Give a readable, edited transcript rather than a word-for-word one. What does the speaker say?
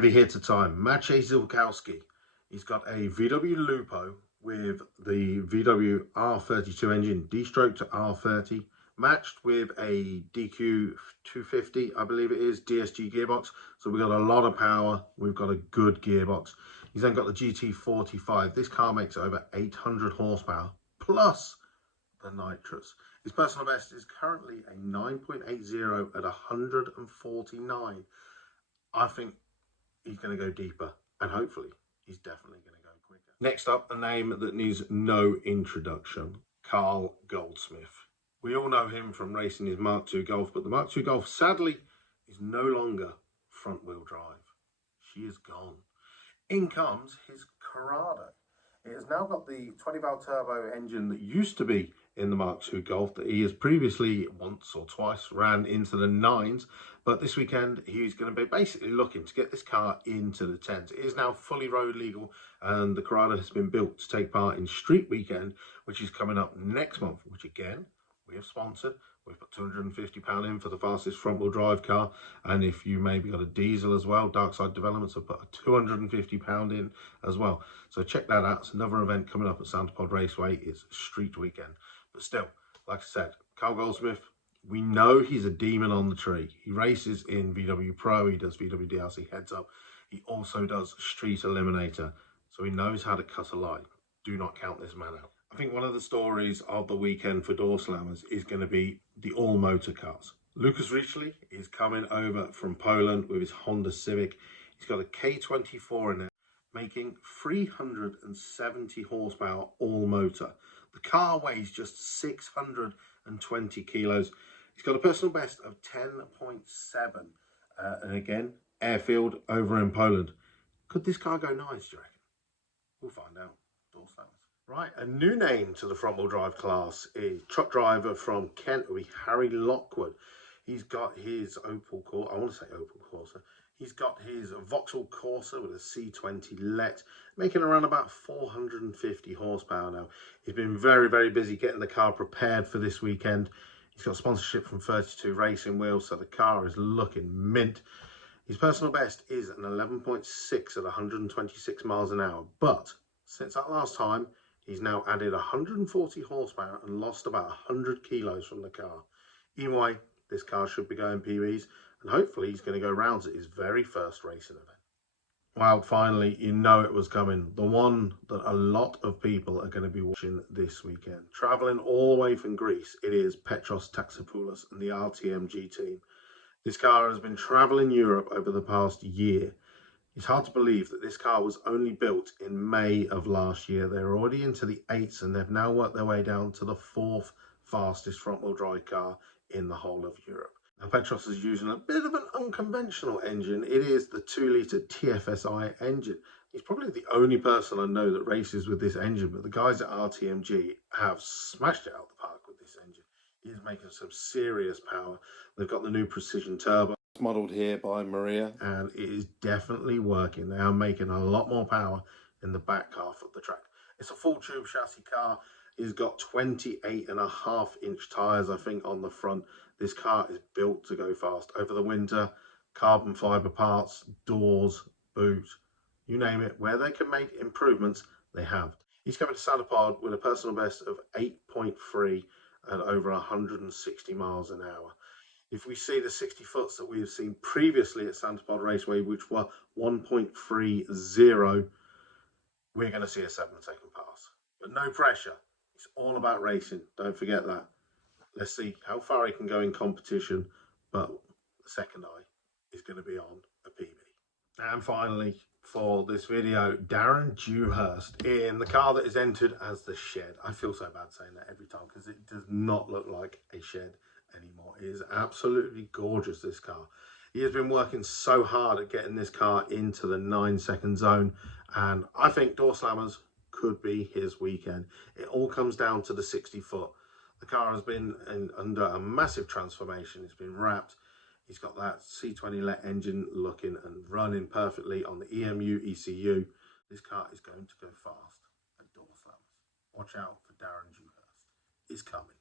Heavy hitter time. Maciej Zielkowski. He's got a VW Lupo with the VW R32 engine, D-stroke to R30, matched with a DQ 250, I believe it is, DSG gearbox. So we've got a lot of power. We've got a good gearbox. He's then got the GT45. This car makes over 800 horsepower, plus the nitrous. His personal best is currently a 9.80 at 149. I think he's going to go deeper, and hopefully he's definitely going to go quicker. Next up, a name that needs no introduction, Carl Goldsmith. We all know him from racing his Mark II Golf, but the Mark II Golf, sadly, is no longer front-wheel drive. She is gone. In comes his Corrado. It has now got the 20-valve turbo engine that used to be in the Mark II Golf that he has previously once or twice ran into the 9s, but this weekend he's going to be basically looking to get this car into the 10s. It is now fully road legal, and the Corrado has been built to take part in Street Weekend, which is coming up next month, which again we have sponsored. We've put £250 in for the fastest front-wheel drive car, and if you maybe got a diesel as well, Darkside Developments have put a £250 in as well. So check that out. It's another event coming up at Santa Pod Raceway. It's Street Weekend. But still, like I said, Carl Goldsmith, we know he's a demon on the tree. He races in VW Pro, he does VW DLC Heads Up. He also does Street Eliminator, so he knows how to cut a line. Do not count this man out. I think one of the stories of the weekend for Doorslammers is going to be the all-motor cars. Lucas Richley is coming over from Poland with his Honda Civic. He's got a K24 in there, making 370 horsepower all-motor. The car weighs just 620 kilos. He's got a personal best of 10.7. And again, airfield over in Poland. Could this car go nice, do you reckon? We'll find out. Doorslammers. Right, a new name to the front-wheel drive class is truck driver from Kent, will be Harry Lockwood. He's got his Opel Corsa, I want to say Opel Corsa. He's got his Vauxhall Corsa with a C20 Let, making around about 450 horsepower now. He's been very, very busy getting the car prepared for this weekend. He's got sponsorship from 32 Racing Wheels, so the car is looking mint. His personal best is an 11.6 at 126 miles an hour, but since that last time, he's now added 140 horsepower and lost about 100 kilos from the car. Either way, this car should be going PBs, and hopefully he's going to go rounds at his very first racing event. Well, finally, you know it was coming. The one that a lot of people are going to be watching this weekend. Travelling all the way from Greece, it is Petross Taxopoulos and the RTMG team. This car has been travelling Europe over the past year. It's hard to believe that this car was only built in May of last year. They're already into the 8s, and they've now worked their way down to the 4th fastest front-wheel drive car in the whole of Europe. Now, Petross is using a bit of an unconventional engine. It is the 2-litre TFSI engine. He's probably the only person I know that races with this engine, but the guys at RTMG have smashed it out the park with this engine. He is making some serious power. They've got the new precision turbo, modelled here by Maria, and it is definitely working. They are making a lot more power in the back half of the track. It's a full tube chassis car. It's got 28.5-inch tyres, I think, on the front. This car is built to go fast. Over the winter, carbon fibre parts, doors, boot, you name it. Where they can make improvements, they have. He's coming to Santa Pod with a personal best of 8.3 at over 160 miles an hour. If we see the 60 foots that we have seen previously at Santa Pod Raceway, which were 1.30, we're going to see a 7-second pass. But no pressure. It's all about racing. Don't forget that. Let's see how far he can go in competition, but the second eye is going to be on a PB. And finally, for this video, Darren Dewhurst in the car that is entered as the Shed. I feel so bad saying that every time because it does not look like a Shed anymore. It is absolutely gorgeous, this car. He has been working so hard at getting this car into the 9-second zone, and I think Doorslammers could be his weekend. It all comes down to the 60 foot. The car has been under a massive transformation. It's been wrapped. He's got that C20 Let engine looking and running perfectly on the EMU ECU. This car is going to go fast at Doorslammers. Watch out for Darren Dewhurst. He's coming.